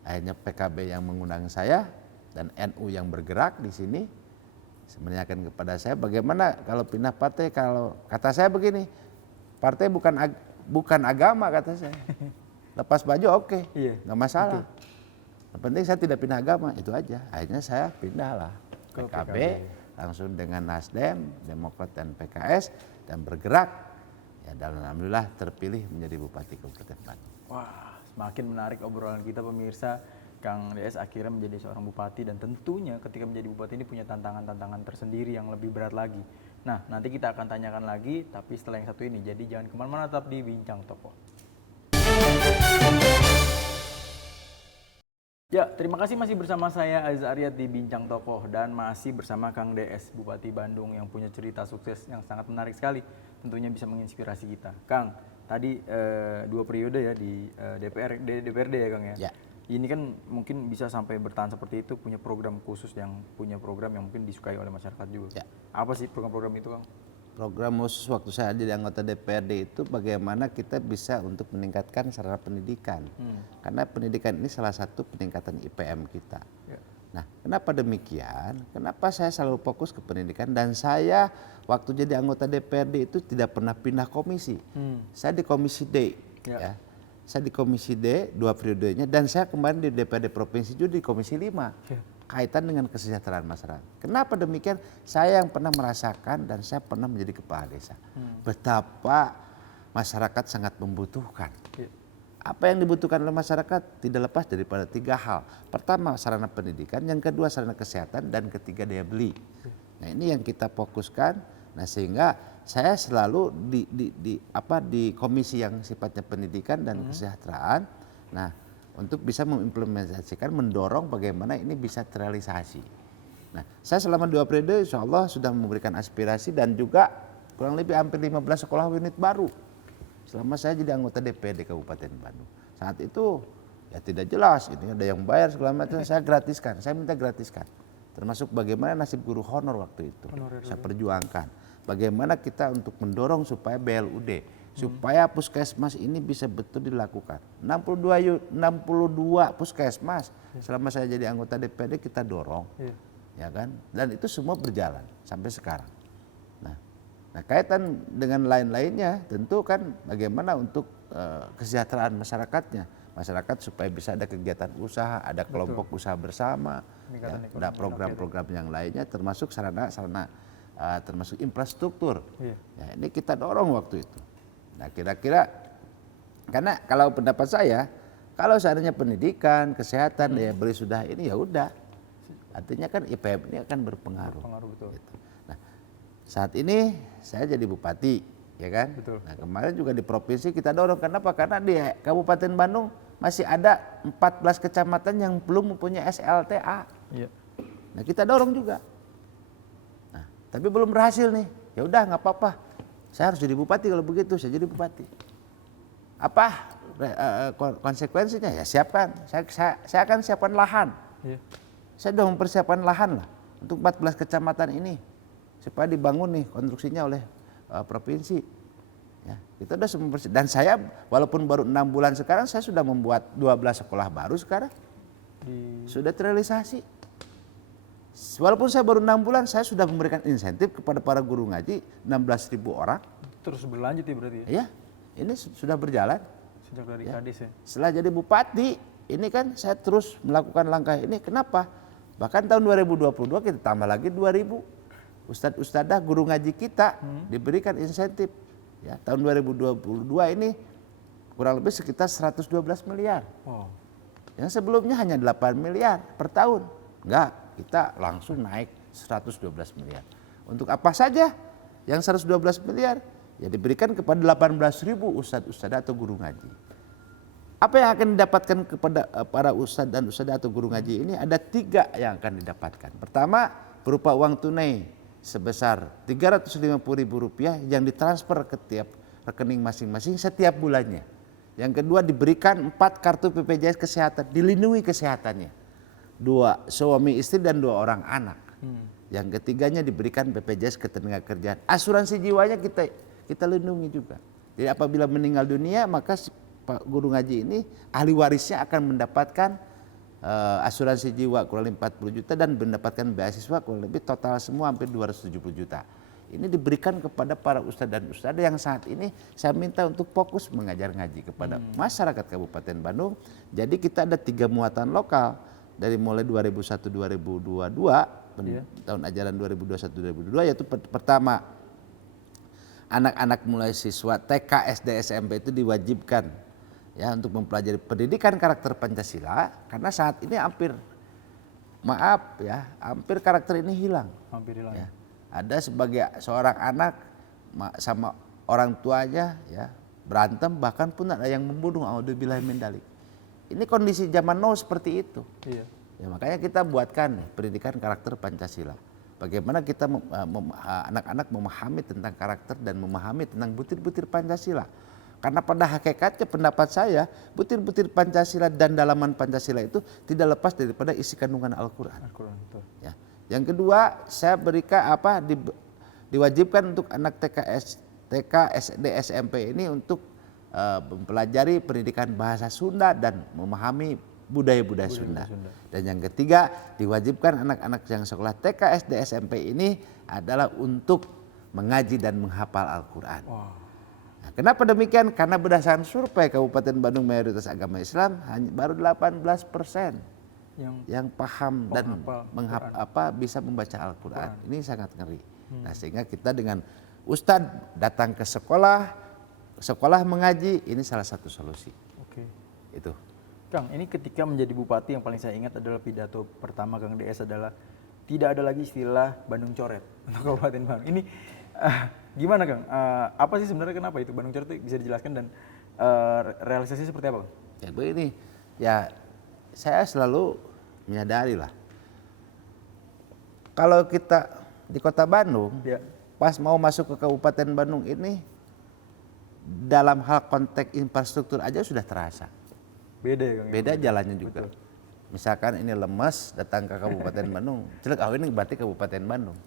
Akhirnya PKB yang mengundang saya dan NU yang bergerak di sini menanyakan kepada saya bagaimana kalau pindah partai, kalau kata saya begini, partai bukan agama kata saya. Lepas baju oke, nggak masalah. Yang penting saya tidak pindah agama, itu aja. Akhirnya saya pindahlah ke PKB, langsung dengan Nasdem, Demokrat dan PKS dan bergerak. Ya dan alhamdulillah terpilih menjadi Bupati Kabupaten Bandung. Wah, semakin menarik obrolan kita pemirsa. Kang DS akhirnya menjadi seorang bupati dan tentunya ketika menjadi bupati ini punya tantangan-tantangan tersendiri yang lebih berat lagi. Nah, nanti kita akan tanyakan lagi, tapi setelah yang satu ini. Jadi jangan kemana-mana, tetap di Bincang Tokoh. Ya, terima kasih masih bersama saya Aziz Aryat di Bincang Tokoh dan masih bersama Kang DS, Bupati Bandung yang punya cerita sukses yang sangat menarik sekali. Tentunya bisa menginspirasi kita. Kang, tadi 2 periode ya di DPRD ya Kang ya? Ya. Ini kan mungkin bisa sampai bertahan seperti itu, punya program khusus yang mungkin disukai oleh masyarakat juga. Ya. Apa sih program-program itu Kang? Program khusus waktu saya jadi anggota DPRD itu bagaimana kita bisa untuk meningkatkan sarana pendidikan. Karena pendidikan ini salah satu peningkatan IPM kita. Ya. Nah, kenapa demikian? Kenapa saya selalu fokus ke pendidikan dan saya waktu jadi anggota DPRD itu tidak pernah pindah komisi. Saya di komisi D. Ya. Saya di komisi D 2 periodenya dan saya kemarin di DPRD Provinsi juga di komisi 5. Kaitan dengan kesejahteraan masyarakat. Kenapa demikian? Saya yang pernah merasakan dan saya pernah menjadi kepala desa. Betapa masyarakat sangat membutuhkan. Apa yang dibutuhkan oleh masyarakat tidak lepas daripada 3 hal. Pertama sarana pendidikan, yang kedua sarana kesehatan, dan ketiga daya beli. Nah ini yang kita fokuskan. Nah sehingga saya selalu di komisi yang sifatnya pendidikan dan kesejahteraan. Nah untuk bisa mengimplementasikan, mendorong bagaimana ini bisa terrealisasi. Nah, saya selama 2 periode insya Allah sudah memberikan aspirasi dan juga kurang lebih hampir 15 sekolah unit baru. Selama saya jadi anggota DPRD Kabupaten Bandung. Saat itu ya tidak jelas, ini ada yang bayar segala macam, saya gratiskan, saya minta gratiskan. Termasuk bagaimana nasib guru honor waktu itu, saya perjuangkan. Bagaimana kita untuk mendorong supaya BLUD, supaya puskesmas ini bisa betul dilakukan. 62 puskesmas selama saya jadi anggota DPRD kita dorong, ya kan? Dan itu semua berjalan sampai sekarang. Nah kaitan dengan lain-lainnya tentu kan bagaimana untuk kesejahteraan masyarakatnya, masyarakat supaya bisa ada kegiatan usaha, ada kelompok usaha bersama, ya, ada program-program yang lainnya termasuk sarana-sarana termasuk infrastruktur. Ya, ini kita dorong waktu itu. Nah kira-kira, karena kalau pendapat saya, kalau seandainya pendidikan, kesehatan, daya beli sudah ini ya udah, artinya kan IPM ini akan berpengaruh. Betul. Gitu. Nah saat ini saya jadi bupati, ya kan? Betul. Nah kemarin juga di provinsi kita dorong, kenapa? Karena di Kabupaten Bandung masih ada 14 kecamatan yang belum mempunyai SLTA. Iya. Nah kita dorong juga. Nah tapi belum berhasil nih. Ya udah nggak apa-apa. Saya harus jadi bupati kalau begitu, saya jadi bupati. Apa konsekuensinya? Ya siapkan. Saya akan siapkan lahan. Iya. Saya sudah mempersiapkan lahan lah untuk 14 kecamatan ini supaya dibangun nih konstruksinya oleh provinsi. Ya, kita sudah dan saya walaupun baru 6 bulan sekarang saya sudah membuat 12 sekolah baru sekarang. Sudah terrealisasi. Walaupun saya baru 6 bulan saya sudah memberikan insentif kepada para guru ngaji 16.000 orang. Terus berlanjut ya berarti ya? Ya, ini sudah berjalan. Sejak dari Kadis ya? Setelah jadi bupati, ini kan saya terus melakukan langkah ini. Kenapa? Bahkan tahun 2022 kita tambah lagi 2.000 ustadz-ustadzah guru ngaji kita diberikan insentif. Ya, tahun 2022 ini kurang lebih sekitar 112 miliar. Wow. Yang sebelumnya hanya 8 miliar per tahun. Enggak, kita langsung naik 112 miliar. Untuk apa saja yang 112 miliar? Ya diberikan kepada 18.000 ustadz-ustadzah atau guru ngaji. Apa yang akan didapatkan kepada para ustadz dan ustadzah atau guru ngaji ini? Ada 3 yang akan didapatkan. Pertama, berupa uang tunai sebesar Rp350.000 yang ditransfer ke tiap rekening masing-masing setiap bulannya. Yang kedua, diberikan 4 kartu BPJS Kesehatan, dilindungi kesehatannya. 2 suami istri dan 2 orang anak. Yang ketiganya diberikan BPJS Ketenagakerjaan. Asuransi jiwanya kita lindungi juga. Jadi apabila meninggal dunia maka Pak guru ngaji ini ahli warisnya akan mendapatkan asuransi jiwa kurang lebih 40 juta dan mendapatkan beasiswa kurang lebih total semua hampir 270 juta. Ini diberikan kepada para ustadz dan ustadzah yang saat ini saya minta untuk fokus mengajar ngaji kepada masyarakat Kabupaten Bandung. Jadi kita ada 3 muatan lokal dari mulai 2001-2022 tahun ajaran 2021-2022 yaitu pertama anak-anak mulai siswa TK, SD, SMP itu diwajibkan ya untuk mempelajari pendidikan karakter Pancasila karena saat ini hampir karakter ini hilang. Hampir hilang. Ya. Ada sebagai seorang anak sama orang tuanya ya berantem bahkan pun ada yang membunuh. A'udzubillahi min dzalik. Ini kondisi zaman now seperti itu. Iya. Ya makanya kita buatkan pendidikan karakter Pancasila. Bagaimana kita anak-anak memahami tentang karakter dan memahami tentang butir-butir Pancasila. Karena pada hakikatnya pendapat saya butir-butir Pancasila dan dalaman Pancasila itu tidak lepas daripada isi kandungan Al-Quran. Ya. Yang kedua saya berikan diwajibkan untuk anak TK, SD, SMP ini untuk mempelajari pendidikan bahasa Sunda dan memahami budaya-budaya Sunda. Dan yang ketiga diwajibkan anak-anak yang sekolah TK, SD, SMP ini adalah untuk mengaji dan menghafal Al-Quran. Wow. Nah, kenapa demikian? Karena berdasarkan survei Kabupaten Bandung mayoritas agama Islam hanya baru 18% yang paham dan bisa membaca Al-Quran. Ini sangat ngeri. Nah, sehingga kita dengan ustadz datang ke sekolah mengaji, ini salah satu solusi. Oke. Itu. Kang, ini ketika menjadi bupati yang paling saya ingat adalah pidato pertama Kang DS adalah tidak ada lagi istilah Bandung Coret untuk Kabupaten Bandung. Ini gimana Kang? Apa sih sebenarnya kenapa itu Bandung Coret itu bisa dijelaskan dan realisasinya seperti apa? Ya begini, ya saya selalu menyadari lah. Kalau kita di kota Bandung, pas mau masuk ke Kabupaten Bandung ini, dalam hal konteks infrastruktur aja sudah terasa. Beda ya Kang? Beda jalannya juga. Betul. Misalkan ini lemes datang ke Kabupaten Bandung, jelek ini berarti Kabupaten Bandung.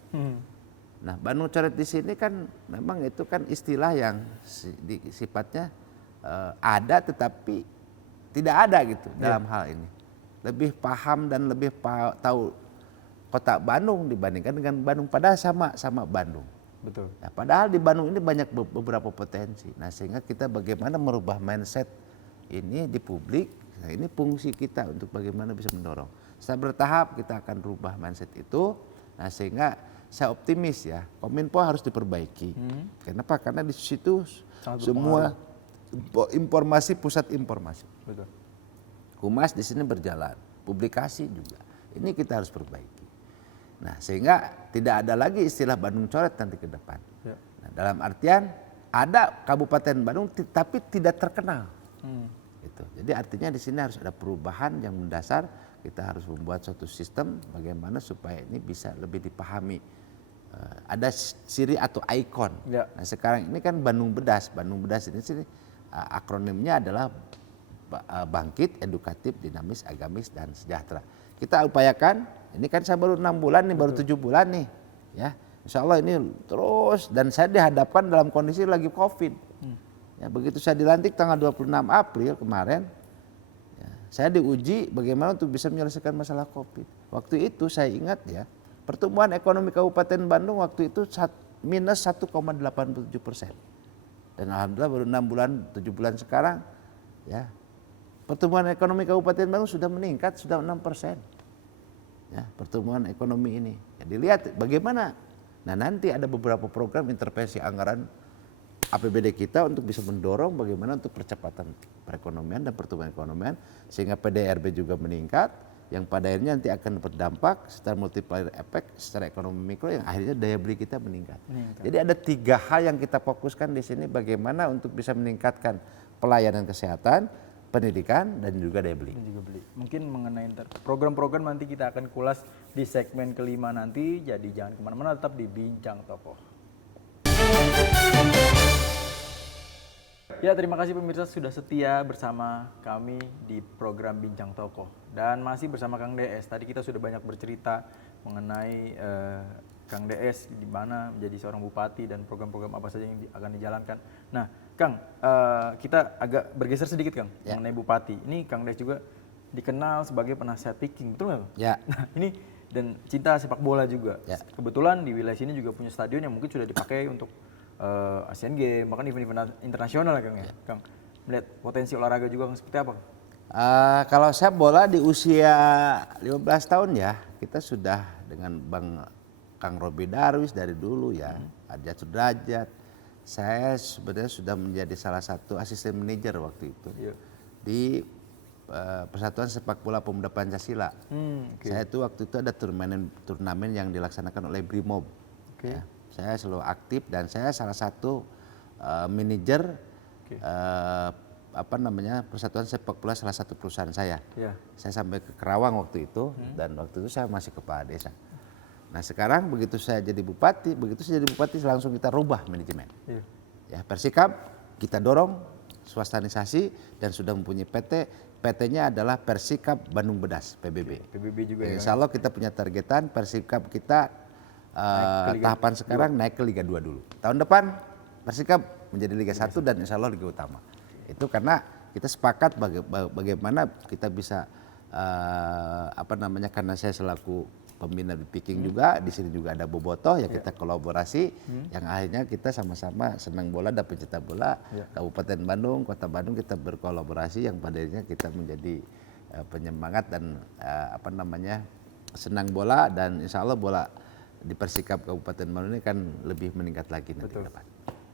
Nah Bandung Coret di sini kan memang itu kan istilah yang sifatnya ada tetapi tidak ada gitu dalam hal ini. Lebih paham dan lebih tahu kota Bandung dibandingkan dengan Bandung, padahal sama Bandung. Betul. Ya, padahal di Bandung ini banyak beberapa potensi. Nah sehingga kita bagaimana merubah mindset ini di publik. Nah, ini fungsi kita untuk bagaimana bisa mendorong. Secara bertahap kita akan rubah mindset itu. Nah sehingga saya optimis ya, Kominfo harus diperbaiki. Kenapa? Karena di situ semua informasi, pusat informasi. Betul. Humas di sini berjalan, publikasi juga. Ini kita harus perbaiki. Nah sehingga tidak ada lagi istilah Bandung Coret nanti ke depan. Ya. Nah, dalam artian ada Kabupaten Bandung tapi tidak terkenal. Hmm. Gitu. Jadi artinya di sini harus ada perubahan yang mendasar. Kita harus membuat suatu sistem bagaimana supaya ini bisa lebih dipahami. Ada ciri atau ikon. Ya. Nah sekarang ini kan Bandung Bedas. Bandung Bedas ini sini akronimnya adalah bangkit, edukatif, dinamis, agamis, dan sejahtera. Kita upayakan. Ini kan saya baru 6 bulan nih, baru 7 bulan nih, ya. Insya Allah ini terus, dan saya dihadapkan dalam kondisi lagi COVID. Ya, begitu saya dilantik tanggal 26 April kemarin, ya, saya diuji bagaimana untuk bisa menyelesaikan masalah COVID. Waktu itu saya ingat ya, pertumbuhan ekonomi Kabupaten Bandung waktu itu minus 1,87%. Dan alhamdulillah baru 6 bulan, 7 bulan sekarang, ya, pertumbuhan ekonomi Kabupaten Bandung sudah meningkat, sudah 6%. Ya, pertumbuhan ekonomi ini. Ya, dilihat bagaimana. Nah nanti ada beberapa program intervensi anggaran APBD kita untuk bisa mendorong bagaimana untuk percepatan perekonomian dan pertumbuhan ekonomian sehingga PDRB juga meningkat yang pada akhirnya nanti akan berdampak secara multiplier effect secara ekonomi mikro yang akhirnya daya beli kita meningkat. Jadi ada 3 hal yang kita fokuskan di sini bagaimana untuk bisa meningkatkan pelayanan kesehatan, pendidikan dan juga daya beli. Mungkin mengenai program-program nanti kita akan kulas di segmen kelima nanti. Jadi jangan kemana-mana, tetap di Bincang Tokoh. Ya, terima kasih pemirsa sudah setia bersama kami di program Bincang Tokoh. Dan masih bersama Kang DS. Tadi kita sudah banyak bercerita mengenai Kang DS di mana menjadi seorang bupati dan program-program apa saja yang akan dijalankan. Nah, Kang, kita agak bergeser sedikit Kang mengenai bupati. Ini Kang DS juga dikenal sebagai penasihat Viking, betul nggak Kang? Ya. Nah, ini dan cinta sepak bola juga. Ya. Kebetulan di wilayah sini juga punya stadion yang mungkin sudah dipakai untuk Asian Games, bahkan event-event internasional Kang ya. Kang, melihat potensi olahraga juga Kang, seperti apa? Kalau saya bola di usia 15 tahun ya, kita sudah dengan Kang Robi Darwis dari dulu ya, Adjat Sudrajat. Saya sebenarnya sudah menjadi salah satu asisten manajer waktu itu di Persatuan Sepak Bola Pemuda Pancasila. Saya itu waktu itu ada turnamen yang dilaksanakan oleh Brimob. Ya, saya selalu aktif dan saya salah satu manajer Persatuan Sepak Bola salah satu perusahaan saya. Saya sampai ke Kerawang waktu itu dan waktu itu saya masih kepala desa. Nah sekarang begitu saya jadi bupati, langsung kita rubah manajemen. Ya, Persikab kita dorong swastanisasi dan sudah mempunyai PT. PT-nya adalah Persikab Bandung Bedas, PBB. PBB juga ya. Insya Allah kita punya targetan Persikab kita tahapan sekarang naik ke Liga 2 dulu. Tahun depan Persikab menjadi Liga 1 dan insya Allah Liga Utama. Itu karena kita sepakat bagaimana kita bisa karena saya selaku pembina di Viking juga, di sini juga ada Bobotoh ya kita kolaborasi yang akhirnya kita sama-sama senang bola dan pecinta bola. Kabupaten Bandung, Kota Bandung kita berkolaborasi yang pada akhirnya kita menjadi penyemangat dan senang bola dan insya Allah bola di Persikab Kabupaten Bandung ini kan lebih meningkat lagi nanti ke depan.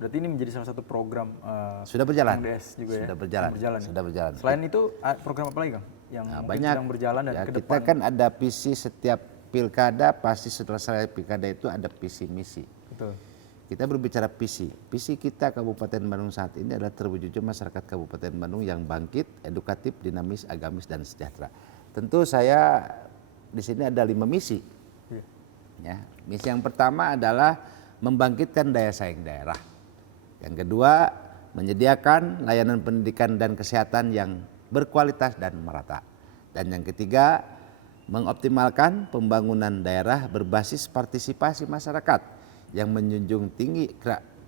Berarti ini menjadi salah satu program sudah berjalan. DS juga sudah ya? Sudah berjalan. Selain itu program apa lagi Kang? Yang banyak sedang berjalan dan ya, ke kita depan? kan ada visi setiap pilkada, pasti setelah selesai pilkada itu ada visi misi. Betul. Kita berbicara visi. Visi kita Kabupaten Bandung saat ini adalah terwujudnya masyarakat Kabupaten Bandung yang bangkit, edukatif, dinamis, agamis dan sejahtera. Tentu saya di sini ada 5 misi. Ya, misi yang pertama adalah membangkitkan daya saing daerah. Yang kedua, menyediakan layanan pendidikan dan kesehatan yang berkualitas dan merata. Dan yang ketiga, mengoptimalkan pembangunan daerah berbasis partisipasi masyarakat yang menjunjung tinggi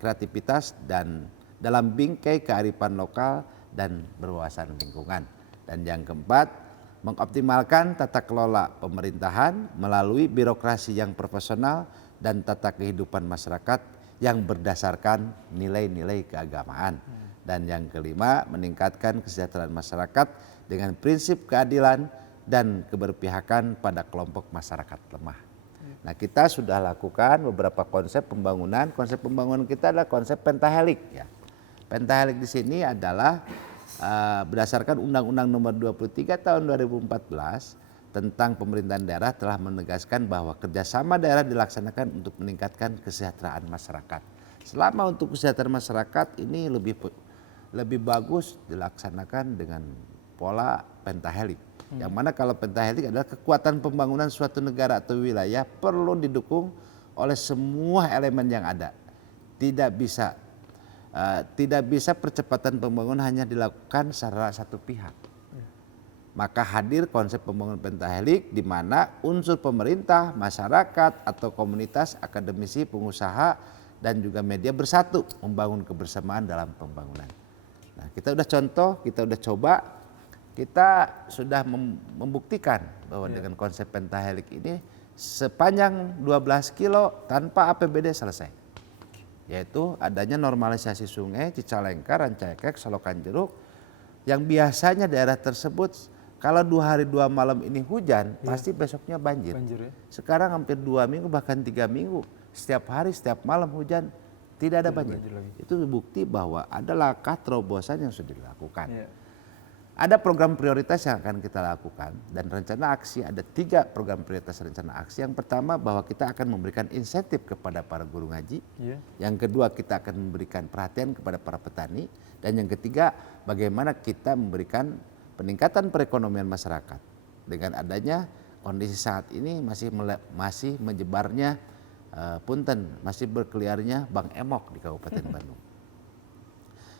kreativitas dan dalam bingkai kearifan lokal dan berwawasan lingkungan. Dan yang keempat, mengoptimalkan tata kelola pemerintahan melalui birokrasi yang profesional dan tata kehidupan masyarakat yang berdasarkan nilai-nilai keagamaan. Dan yang kelima, meningkatkan kesejahteraan masyarakat dengan prinsip keadilan dan keberpihakan pada kelompok masyarakat lemah. Nah, kita sudah lakukan beberapa konsep pembangunan. Konsep pembangunan kita adalah konsep pentahelik. Ya. Pentahelik di sini adalah berdasarkan Undang-Undang Nomor 23 Tahun 2014 tentang pemerintahan daerah telah menegaskan bahwa kerjasama daerah dilaksanakan untuk meningkatkan kesejahteraan masyarakat. Selama untuk kesehatan masyarakat ini lebih bagus dilaksanakan dengan pola pentahelix. Yang mana kalau pentahelix adalah kekuatan pembangunan suatu negara atau wilayah perlu didukung oleh semua elemen yang ada. Tidak bisa percepatan pembangunan hanya dilakukan secara satu pihak. Maka hadir konsep pembangunan pentahelix di mana unsur pemerintah, masyarakat atau komunitas, akademisi, pengusaha dan juga media bersatu membangun kebersamaan dalam pembangunan. Nah, kita udah contoh, kita udah coba, kita sudah membuktikan bahwa dengan konsep pentahelix ini sepanjang 12 kilo tanpa APBD selesai. Yaitu adanya normalisasi sungai Cicalengka, Rancaikek, Solokan Jeruk yang biasanya daerah tersebut kalau 2 hari 2 malam ini hujan, pasti besoknya banjir. Ya? Sekarang hampir 2 minggu bahkan 3 minggu, setiap hari setiap malam hujan tidak ada banjir. Itu bukti bahwa ada langkah terobosan yang sudah dilakukan. Ya. Ada program prioritas yang akan kita lakukan dan rencana aksi, ada 3 program prioritas rencana aksi. Yang pertama bahwa kita akan memberikan insentif kepada para guru ngaji. Yang kedua kita akan memberikan perhatian kepada para petani. Dan yang ketiga bagaimana kita memberikan peningkatan perekonomian masyarakat. Dengan adanya kondisi saat ini masih menyebarnya masih berkeliarnya Bang Emok di Kabupaten Bandung.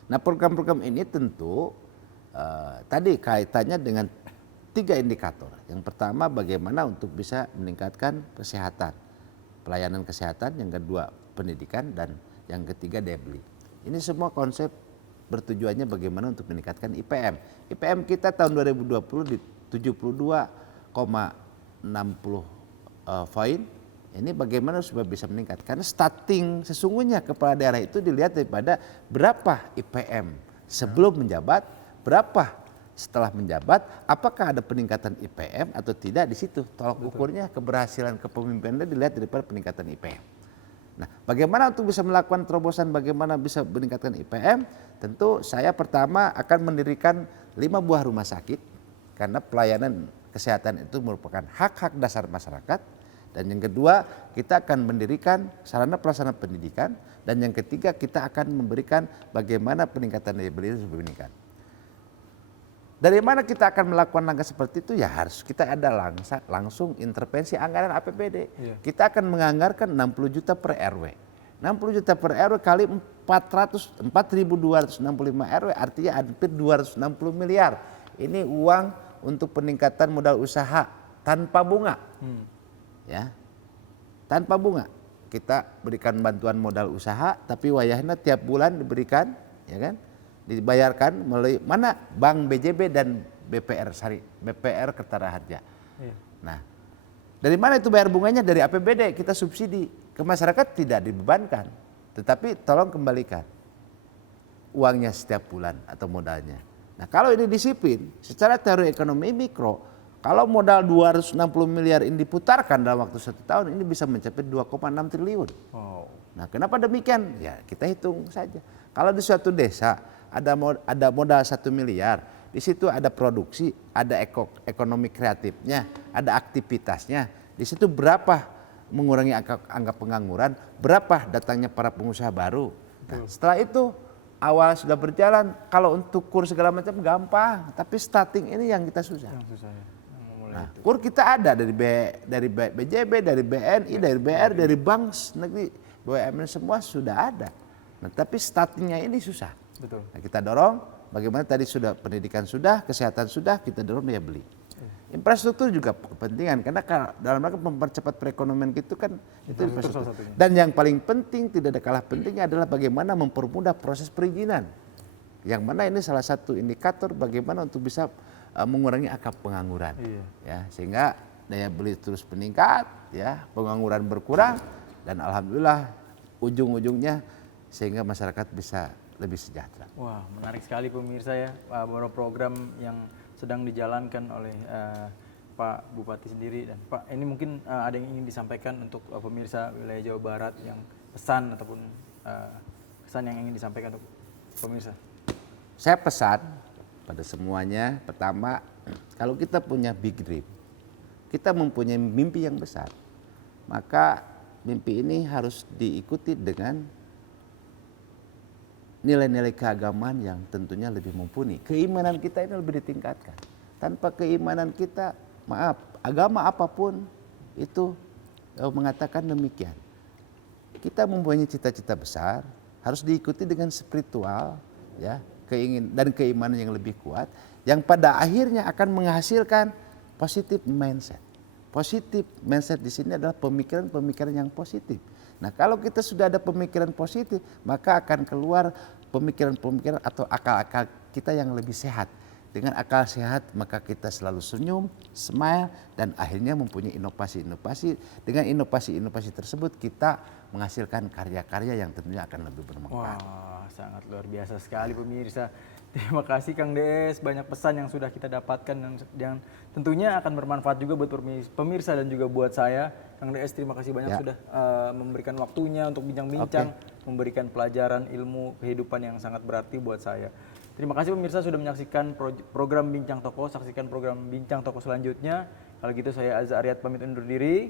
Nah, program-program ini tentu tadi kaitannya dengan 3 indikator. Yang pertama bagaimana untuk bisa meningkatkan kesehatan, pelayanan kesehatan, yang kedua pendidikan, dan yang ketiga daya beli. Ini semua konsep bertujuannya bagaimana untuk meningkatkan IPM. IPM kita tahun 2020 di 72,60 poin. Ini bagaimana supaya bisa meningkat. Karena starting sesungguhnya kepala daerah itu dilihat daripada berapa IPM sebelum menjabat, berapa setelah menjabat, apakah ada peningkatan IPM atau tidak di situ. Tolak ukurnya keberhasilan kepemimpinan dilihat daripada peningkatan IPM. Nah, bagaimana untuk bisa melakukan terobosan, bagaimana bisa meningkatkan IPM? Tentu saya pertama akan mendirikan 5 buah rumah sakit karena pelayanan kesehatan itu merupakan hak-hak dasar masyarakat. Dan yang kedua kita akan mendirikan sarana prasarana pendidikan. Dan yang ketiga kita akan memberikan bagaimana peningkatan daya beli itu meningkat. Dari mana kita akan melakukan langkah seperti itu? Ya harus kita ada langsung intervensi anggaran APBD. Kita akan menganggarkan 60 juta per RW. 60 juta per RW kali 4.265 RW artinya hampir 260 miliar. Ini uang untuk peningkatan modal usaha tanpa bunga. Ya, tanpa bunga. Kita berikan bantuan modal usaha tapi wayahnya tiap bulan diberikan, ya kan? Dibayarkan melalui mana Bank BJB dan BPR Kertara Harja. Nah, dari mana itu bayar bunganya? Dari APBD kita subsidi ke masyarakat, tidak dibebankan, tetapi tolong kembalikan uangnya setiap bulan atau modalnya. Nah, kalau ini disiplin secara teori ekonomi mikro, kalau modal 260 miliar ini diputarkan dalam waktu 1 tahun ini bisa mencapai 2,6 triliun. Nah, kenapa demikian? Ya kita hitung saja. Kalau di suatu desa ada modal 1 miliar, di situ ada produksi, ada ekonomi kreatifnya, ada aktivitasnya. Di situ berapa mengurangi angka pengangguran, berapa datangnya para pengusaha baru. Nah, setelah itu awal sudah berjalan, kalau untuk kur segala macam gampang, tapi starting ini yang kita susah. Nah, kur kita ada dari BJB, dari BNI, dari BR, dari bank negeri, BUMN semua sudah ada. Nah, tapi startingnya ini susah. Betul. Nah, kita dorong bagaimana tadi sudah pendidikan sudah, kesehatan sudah, kita dorong daya beli. Infrastruktur juga kepentingan karena dalam rangka mempercepat perekonomian gitu kan itu infrastruktur. Dan yang paling penting tidak ada kalah pentingnya adalah bagaimana mempermudah proses perizinan. Yang mana ini salah satu indikator bagaimana untuk bisa mengurangi angka pengangguran. Ya, sehingga daya beli terus meningkat, ya, pengangguran berkurang dan alhamdulillah ujung-ujungnya sehingga masyarakat bisa lebih sejahtera. Wah, menarik sekali pemirsa ya, beberapa program yang sedang dijalankan oleh Pak Bupati sendiri. Dan Pak, ini mungkin ada yang ingin disampaikan untuk pemirsa wilayah Jawa Barat yang pesan ataupun pesan yang ingin disampaikan untuk pemirsa. Saya pesan pada semuanya, pertama, kalau kita punya big dream, kita mempunyai mimpi yang besar, maka mimpi ini harus diikuti dengan nilai-nilai keagamaan yang tentunya lebih mumpuni. Keimanan kita ini lebih ditingkatkan. Tanpa keimanan kita, maaf, agama apapun itu mengatakan demikian. Kita mempunyai cita-cita besar, harus diikuti dengan spiritual, ya, dan keimanan yang lebih kuat, yang pada akhirnya akan menghasilkan positif mindset. Positif mindset di sini adalah pemikiran-pemikiran yang positif. Nah, kalau kita sudah ada pemikiran positif, maka akan keluar pemikiran-pemikiran atau akal-akal kita yang lebih sehat. Dengan akal sehat, maka kita selalu senyum, smile, dan akhirnya mempunyai inovasi-inovasi. Dengan inovasi-inovasi tersebut, kita menghasilkan karya-karya yang tentunya akan lebih bermanfaat. Wah, sangat luar biasa sekali pemirsa. Terima kasih Kang Des, banyak pesan yang sudah kita dapatkan dan tentunya akan bermanfaat juga buat pemirsa dan juga buat saya. Kang Des, terima kasih banyak sudah memberikan waktunya untuk bincang-bincang, memberikan pelajaran ilmu kehidupan yang sangat berarti buat saya. Terima kasih pemirsa sudah menyaksikan program Bincang Toko. Saksikan program Bincang Toko selanjutnya. Kalau gitu saya Azza Aryat pamit undur diri.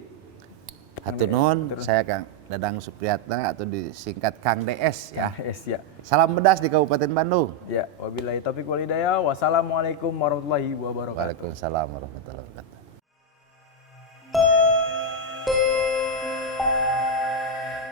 Hatunun, saya Kang Dadang Supriyatna atau disingkat Kang DS ya. Ya. Salam pedas di Kabupaten Bandung. Ya, wabillahi taufiq wal hidayah. Wassalamualaikum warahmatullahi wabarakatuh. Waalaikumsalam warahmatullahi wabarakatuh.